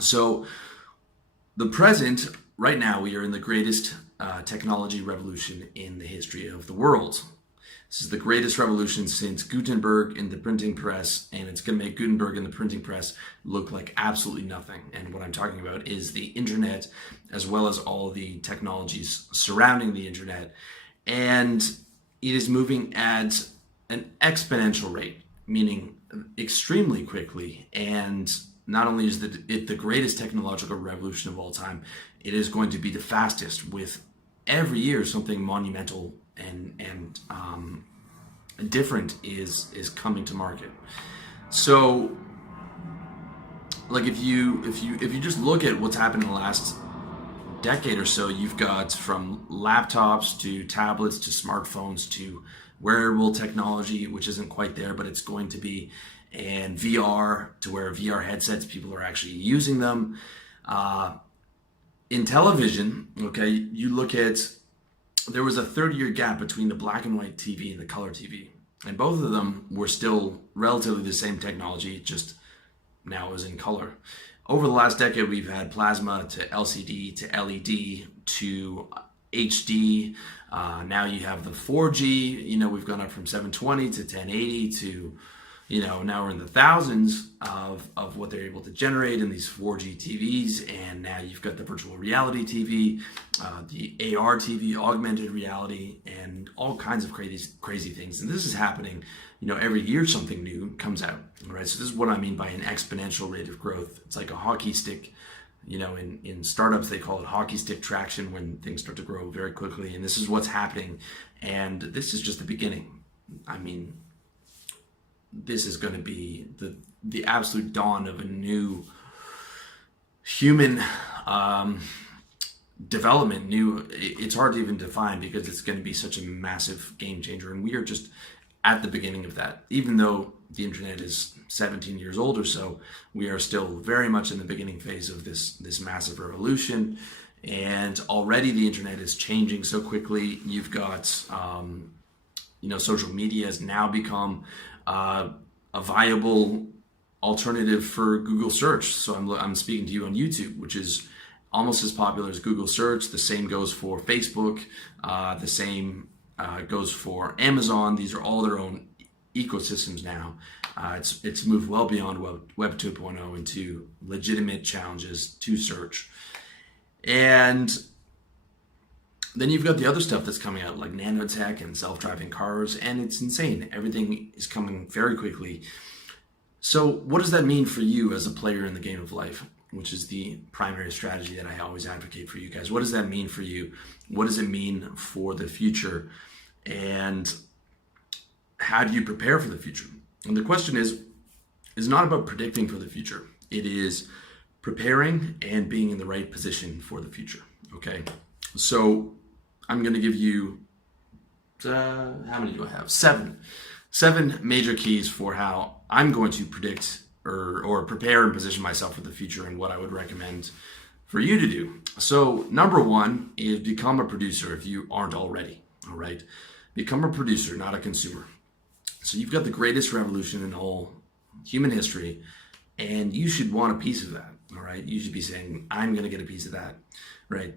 So the present, right now, we are in the greatest technology revolution in the history of the world. This is the greatest revolution since Gutenberg in the printing press, and it's going to make Gutenberg in the printing press look like absolutely nothing. And what I'm talking about is the internet, as well as all the technologies surrounding the internet. And it is moving at an exponential rate, meaning extremely quickly. And not only is it the greatest technological revolution of all time, it is going to be the fastest, with every year something monumental and different is coming to market. So, like if you just look at what's happened in the last decade or so, you've got from laptops to tablets to smartphones to wearable technology, which isn't quite there, but it's going to be, and VR, to where VR headsets, people are actually using them. In television, okay, you look at, there was a 30-year gap between the black and white TV and the color TV. And both of them were still relatively the same technology, just now it was in color. Over the last decade, we've had plasma to LCD to LED to HD. Now you have the 4G. We've gone up from 720 to 1080 to, now we're in the thousands of what they're able to generate in these 4G TVs. And now you've got the virtual reality TV, the AR TV, augmented reality, and all kinds of crazy things. And this is happening, every year something new comes out, right? So this is what I mean by an exponential rate of growth. It's like a hockey stick. In startups, they call it hockey stick traction when things start to grow very quickly. And this is what's happening. And this is just the beginning. I mean, this is going to be the absolute dawn of a new human development. It's hard to even define because it's going to be such a massive game changer. And we are just at the beginning of that. Even though the internet is 17 years old or so, we are still very much in the beginning phase of this massive revolution. And already the internet is changing so quickly. You've got, social media has now become a viable alternative for Google search. So I'm speaking to you on YouTube, which is almost as popular as Google search. The same goes for Facebook. The same goes for Amazon. These are all their own ecosystems now. It's moved well beyond Web 2.0 into legitimate challenges to search. And then you've got the other stuff that's coming out, like nanotech and self-driving cars, and it's insane. Everything is coming very quickly. So what does that mean for you as a player in the game of life, which is the primary strategy that I always advocate for you guys? What does that mean for you? What does it mean for the future? And how do you prepare for the future? And the question is not about predicting for the future. It is preparing and being in the right position for the future, okay? So I'm going to give you, how many do I have? Seven major keys for how I'm going to predict or prepare and position myself for the future, and what I would recommend for you to do. So number one is become a producer if you aren't already, all right? Become a producer, not a consumer. So you've got the greatest revolution in all human history, and you should want a piece of that, all right? You should be saying, I'm going to get a piece of that, right?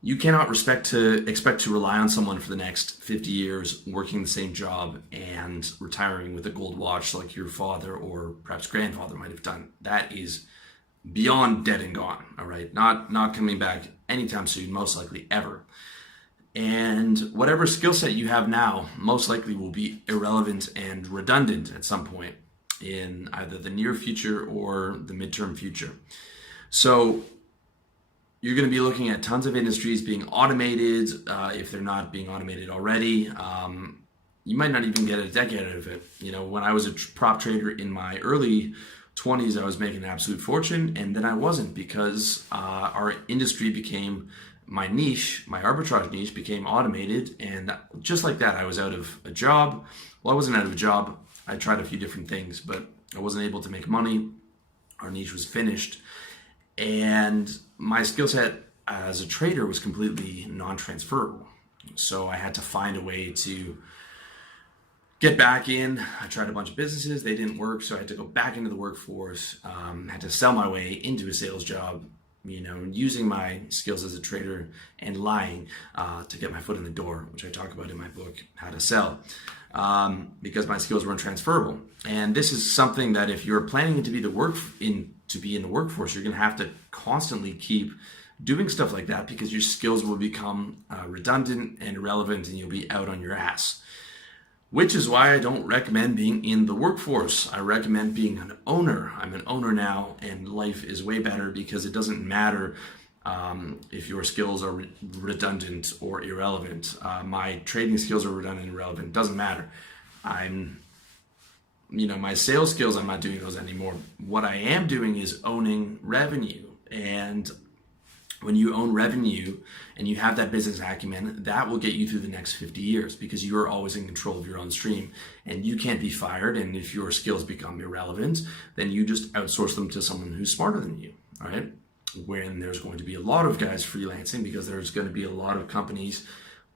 You cannot expect to rely on someone for the next 50 years working the same job and retiring with a gold watch like your father or perhaps grandfather might have done. That is beyond dead and gone, all right? Not coming back anytime soon, most likely ever. And whatever skill set you have now most likely will be irrelevant and redundant at some point in either the near future or the midterm future. So you're going to be looking at tons of industries being automated, if they're not being automated already. You might not even get a decade out of it. When I was a prop trader in my early 20s, I was making an absolute fortune, and then I wasn't because our industry became, my niche, my arbitrage niche became automated, and just like that, I was out of a job. Well, I wasn't out of a job. I tried a few different things, but I wasn't able to make money. Our niche was finished. And my skill set as a trader was completely non-transferable. So I had to find a way to get back in. I tried a bunch of businesses, they didn't work, so I had to go back into the workforce. Had to sell my way into a sales job, using my skills as a trader and lying to get my foot in the door, which I talk about in my book, How to Sell, because my skills weren't transferable. And this is something that if you're planning to be in the workforce, you're going to have to constantly keep doing stuff like that, because your skills will become redundant and irrelevant, and you'll be out on your ass. Which is why I don't recommend being in the workforce. I recommend being an owner. I'm an owner now, and life is way better because it doesn't matter if your skills are redundant or irrelevant. My trading skills are redundant and irrelevant. It doesn't matter. My sales skills, I'm not doing those anymore. What I am doing is owning revenue. And when you own revenue and you have that business acumen, that will get you through the next 50 years, because you are always in control of your own stream and you can't be fired. And if your skills become irrelevant, then you just outsource them to someone who's smarter than you, all right? When there's going to be a lot of guys freelancing, because there's going to be a lot of companies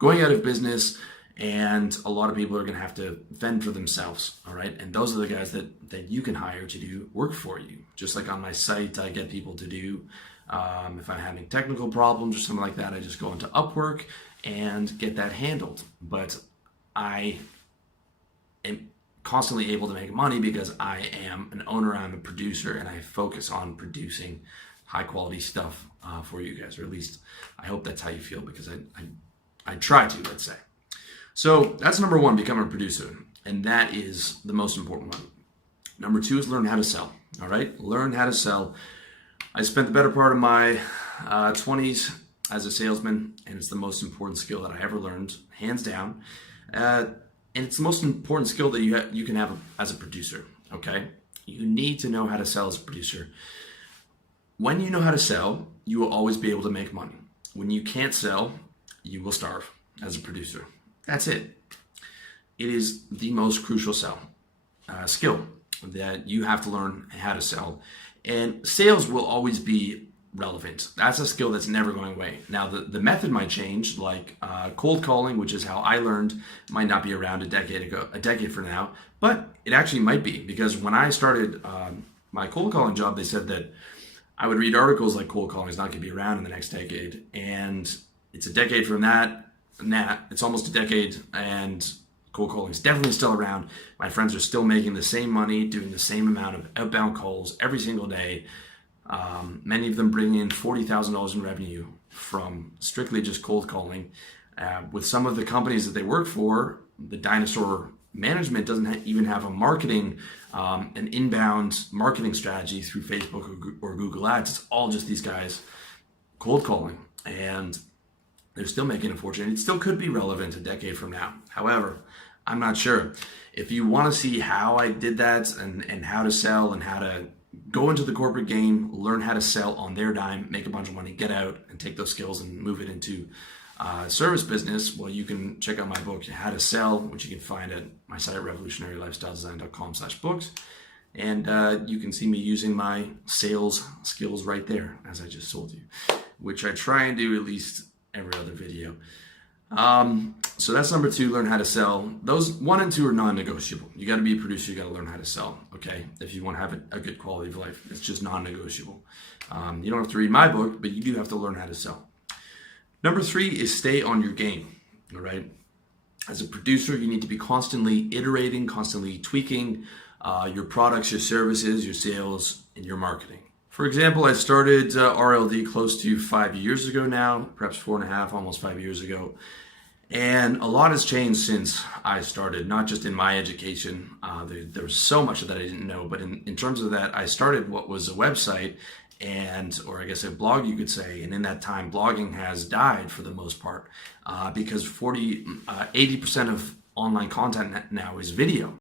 going out of business, and a lot of people are going to have to fend for themselves, all right? And those are the guys that you can hire to do work for you. Just like on my site, I get people to do, if I'm having technical problems or something like that, I just go into Upwork and get that handled. But I am constantly able to make money because I am an owner, I'm a producer, and I focus on producing high quality stuff for you guys, or at least I hope that's how you feel, because I try to, let's say. So that's number one, become a producer. And that is the most important one. Number two is learn how to sell. All right, learn how to sell. I spent the better part of my 20s as a salesman, and it's the most important skill that I ever learned, hands down. And it's the most important skill that you can have as a producer, okay? You need to know how to sell as a producer. When you know how to sell, you will always be able to make money. When you can't sell, you will starve as a producer. That's it. It is the most crucial skill that you have to learn how to sell. And sales will always be relevant. That's a skill that's never going away. Now, the method might change, like cold calling, which is how I learned, might not be around a decade from now, but it actually might be, because when I started my cold calling job, they said that I would read articles like cold calling is not going to be around in the next decade. And it's a decade from that. It's almost a decade, and cold calling is definitely still around. My friends are still making the same money, doing the same amount of outbound calls every single day. Many of them bring in $40,000 in revenue from strictly just cold calling. With some of the companies that they work for, the dinosaur management doesn't even have a marketing, an inbound marketing strategy through Facebook or Google Ads. It's all just these guys cold calling, and they're still making a fortune. It still could be relevant a decade from now. However, I'm not sure. If you want to see how I did that and how to sell and how to go into the corporate game, learn how to sell on their dime, make a bunch of money, get out and take those skills and move it into service business, well, you can check out my book, How to Sell, which you can find at my site, revolutionarylifestyledesign.com/books. And you can see me using my sales skills right there, as I just told you, which I try and do at least every other video. So that's number two, learn how to sell. Those 1 and 2 are non-negotiable. You got to be a producer. You got to learn how to sell. Okay. If you want to have a good quality of life, it's just non-negotiable. You don't have to read my book, but you do have to learn how to sell. Number 3 is stay on your game. All right. As a producer, you need to be constantly iterating, constantly tweaking your products, your services, your sales, and your marketing. For example, I started RLD close to 5 years ago now, perhaps 4.5, almost 5 years ago. And a lot has changed since I started, not just in my education. There was so much that I didn't know, but in terms of that, I started what was a website or I guess a blog, you could say. And in that time, blogging has died for the most part because 80% of online content now is video.